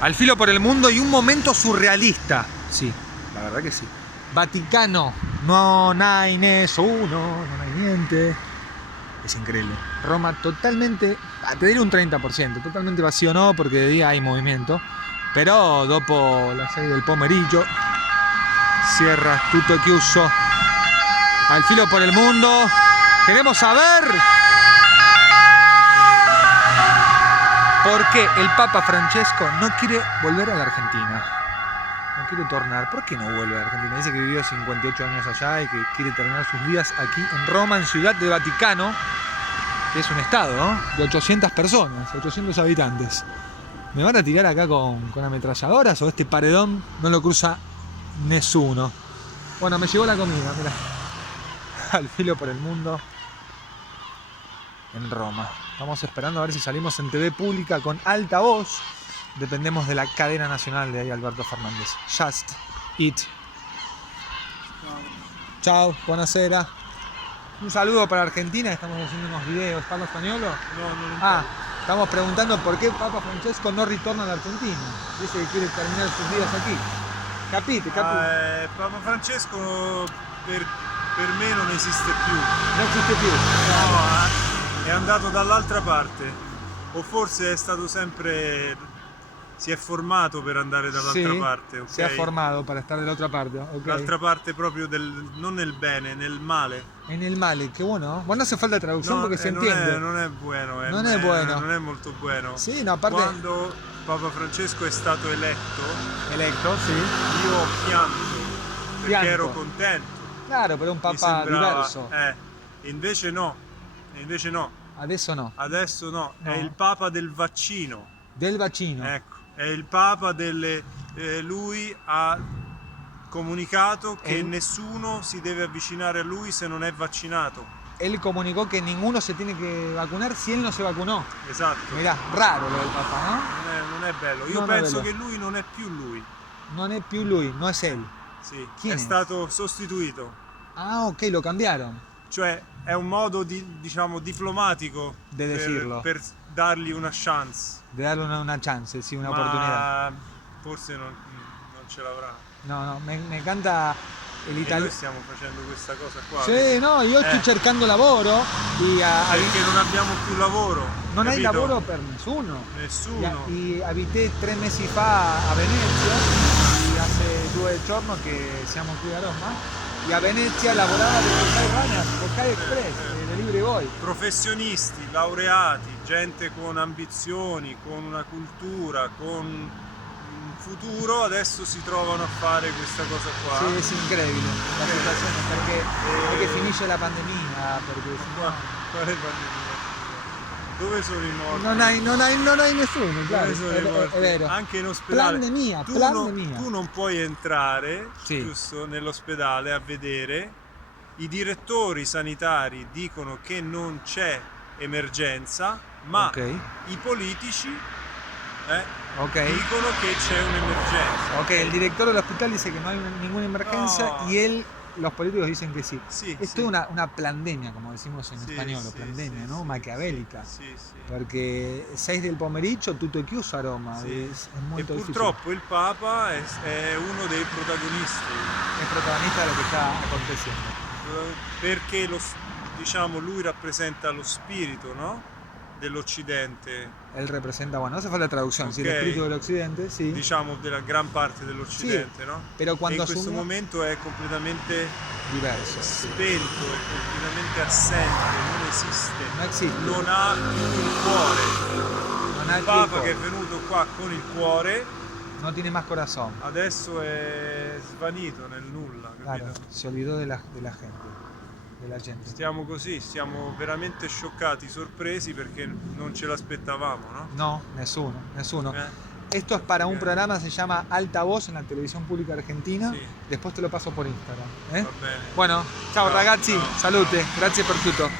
Al filo por el mundo y un momento surrealista. Sí, la verdad que sí. Vaticano, non hay nessuno, non hay niente. Es increíble. Roma totalmente, te diré un 30%, totalmente vacío no, porque de día hay movimiento. Però dopo la 6 del pomeriggio cierra tutto chiuso. Al filo por el mundo. Queremos saber por qué el Papa Francesco no quiere volver a la Argentina. No quiere tornar. ¿Por qué no vuelve a la Argentina? Dice que vivió 58 años allá y que quiere terminar sus días aquí en Roma, en Ciudad de Vaticano, que es un estado, ¿no? De 800 personas, 800 habitantes. ¿Me van a tirar acá con ametralladoras o este paredón no lo cruza nessuno? Bueno, me llegó la comida, mirá. Al filo por el mundo en Roma. Estamos esperando a ver si salimos en TV pública con alta voz. Dependemos de la cadena nacional de ahí, Alberto Fernández. Just Eat. Chao, buonasera. Un saludo para Argentina, estamos haciendo unos videos. ¿Parlo españolo? No. Estamos preguntando por qué Papa Francesco no ritorna a la Argentina. Dice que quiere terminar sus días aquí. Capite? Papa Francesco per me non esiste più. Non esiste più. No, è andato dall'altra parte. O forse è stato sempre... Si è formato per andare dall'altra parte, ok? Si è formato per stare dall'altra parte, ok. L'altra parte proprio non nel bene, nel male. En el male, qué bueno. Bueno, no hace falta traducción porque se entiende. Non è buono, non è buono. Non è molto buono. Sì, no, a parte... Quando Papa Francesco è stato eletto, sì. io ho pianto, perché ero contento. Claro, però un papa diverso. Invece no. Adesso no. Adesso no, è il papa del vaccino. Del vaccino. Ecco, è il papa delle... lui ha comunicato che nessuno si deve avvicinare a lui se non è vaccinato. Él comunicó que ninguno se tiene que vacunar si él no se vacunó. Esatto. Mirá, raro lo del papa, ¿no? Non è bello. Io penso che lui non è più lui. Non è più lui, no es él. Sì, ¿Quién è stato sostituito. Ah, ok, lo cambiaron. Cioè è un modo diciamo diplomatico De decirlo. per dargli una chance. De darle una chance, sì, una oportunidad. Forse non ce l'avrà. No, me encanta el E italiano. noi stiamo facendo questa cosa qua. Sì, no, io sto cercando lavoro. Perché non abbiamo più lavoro. Non hay capito? lavoro per nessuno. Nessuno. Y habité 3 mesi fa a Venezia y hace 2 giorni che siamo qui a Roma. Y a Venezia lavorava per Sky Express, Delivery Boy. Professionisti, laureati, gente con ambizioni, con una cultura, con un futuro, adesso si trovano a fare questa cosa qua. Sì, è incredibile la situazione, perché finisce la pandemia, perché Quale pandemia? Dove sono i morti? non hai nessuno, claro, Dove sono i morti? è vero. Anche in ospedale. Pandemia. Tu non puoi entrare, Sì. giusto, nell'ospedale a vedere. I direttori sanitari dicono che non c'è emergenza, ma i politici dicono che c'è un'emergenza. Ok, el director del hospital dice que no hay ninguna emergencia y los políticos dicen que sí. Es toda una pandemia, como decimos en español, pandemia, ¿no? Maquiavélica. Perché 6 del pomeriggio tutto è chiuso a Roma. Es molto e difficile. purtroppo il Papa è uno dei protagonisti. È protagonista de lo que está aconteciendo. Perché diciamo, lui rappresenta lo spirito, no? Dell'Occidente. Él representa, bueno, no hace falta traducción, el espíritu del occidente, sí. Diciamo della gran parte dell'Occidente, no? Pero cuando e in questo momento è completamente diverso, spento, è completamente assente, non esiste. No existe. Non ha il cuore. Non ha il Papa che è venuto qua con il cuore no tiene más corazón. Adesso è svanito nel nulla, capito? Claro, se olvidó de la gente. Della gente. Stiamo così, siamo veramente scioccati, sorpresi perché non ce l'aspettavamo, no? No, nessuno. Esto es para un programa, se llama Alta Voz en la televisión pública argentina. Sì. Después te lo paso por Instagram. Va bene. Bueno, ciao ragazzi, ciao. salute, grazie per tutto.